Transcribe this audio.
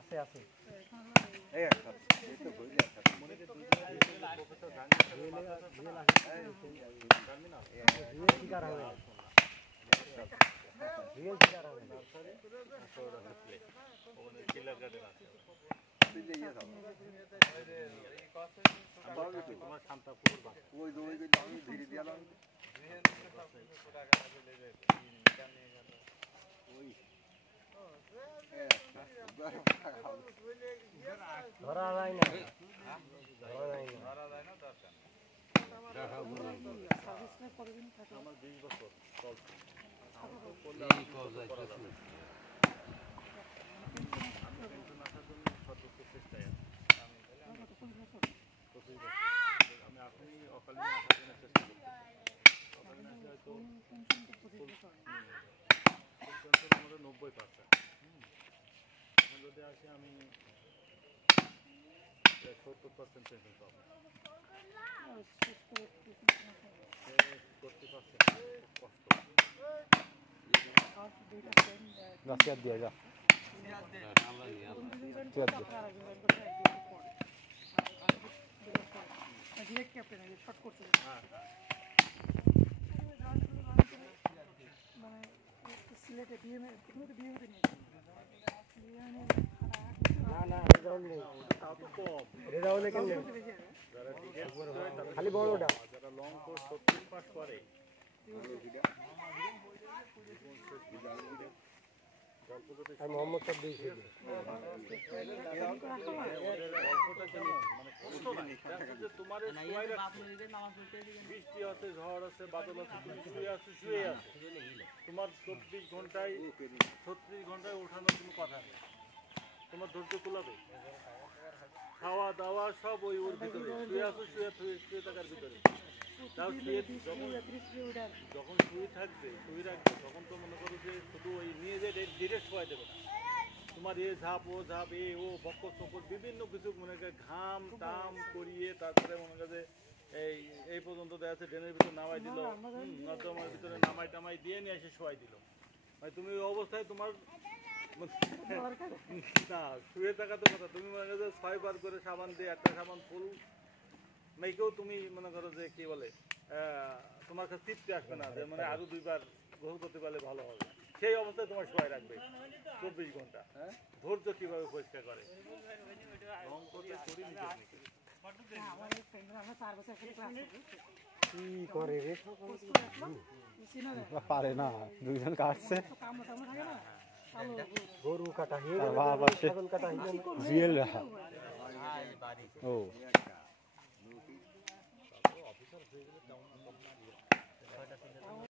আছে আছে ধরা যায় না আমার 20 বছর চলছে আমি এখনই অকালীন আসার জন্য চেষ্টা করছি অকালীন আসলে হয়তো আমাদের 90%। এখন যদি আসি আমি 70% পেনশন পাবো করতে পারছে কষ্ট Gracias, Diego. খালি বড়টা যারা লং কোর্স 70 পাস করে মোহাম্মদ সাব্বির বৃষ্টি আছে, ঝড় আছে, বাদল আছে, তুমি শুয়ে আছে তোমার 36 ঘন্টায় ওঠানোর কোনো কথা নেই। তোমার ধৈর্য কুলাবে? খাওয়া দাওয়া সব ওর ভিতরে, শুয়ে থাকার ভিতরে। যখন শুয়ে রাখবে তখন তো মনে করো যে শুধু ওই নিয়ে যে ডিরেক্ট শোয়া দেবে না, তোমার ঝাপ ও বকর চকর বিভিন্ন কিছু মনে করে ঘাম টাম করিয়ে তারপরে মনে করে এই পর্যন্ত দেখা যাচ্ছে ড্রেনের ভিতরে নামাই দিল, নর্দমার ভিতরে নামাই টামাই দিয়ে নিয়ে এসে শোয়াই দিল। মানে তুমি ওই অবস্থায় তোমার না শুয়ে থাকা তো কথা, তুমি মনে করো 6 বার করে সাবান দিয়ে একটা সাবান ফুল মেয়েকেও তুমি মনে করো যে কি বলে তোমার কাছে তৃপ্তি আসবে না, যে মানে আরো 2 বার গোসল করতে পারলে ভালো হবে। সেই অবস্থায় তোমার শোয়াই রাখবে 24 ঘন্টা। ধৈর্য কিভাবে পরিষ্কার করে কি করে রে পারে না, দুইজন কাটছে গরু কাটা ছাগল কাটা জুয়েল রাহা ও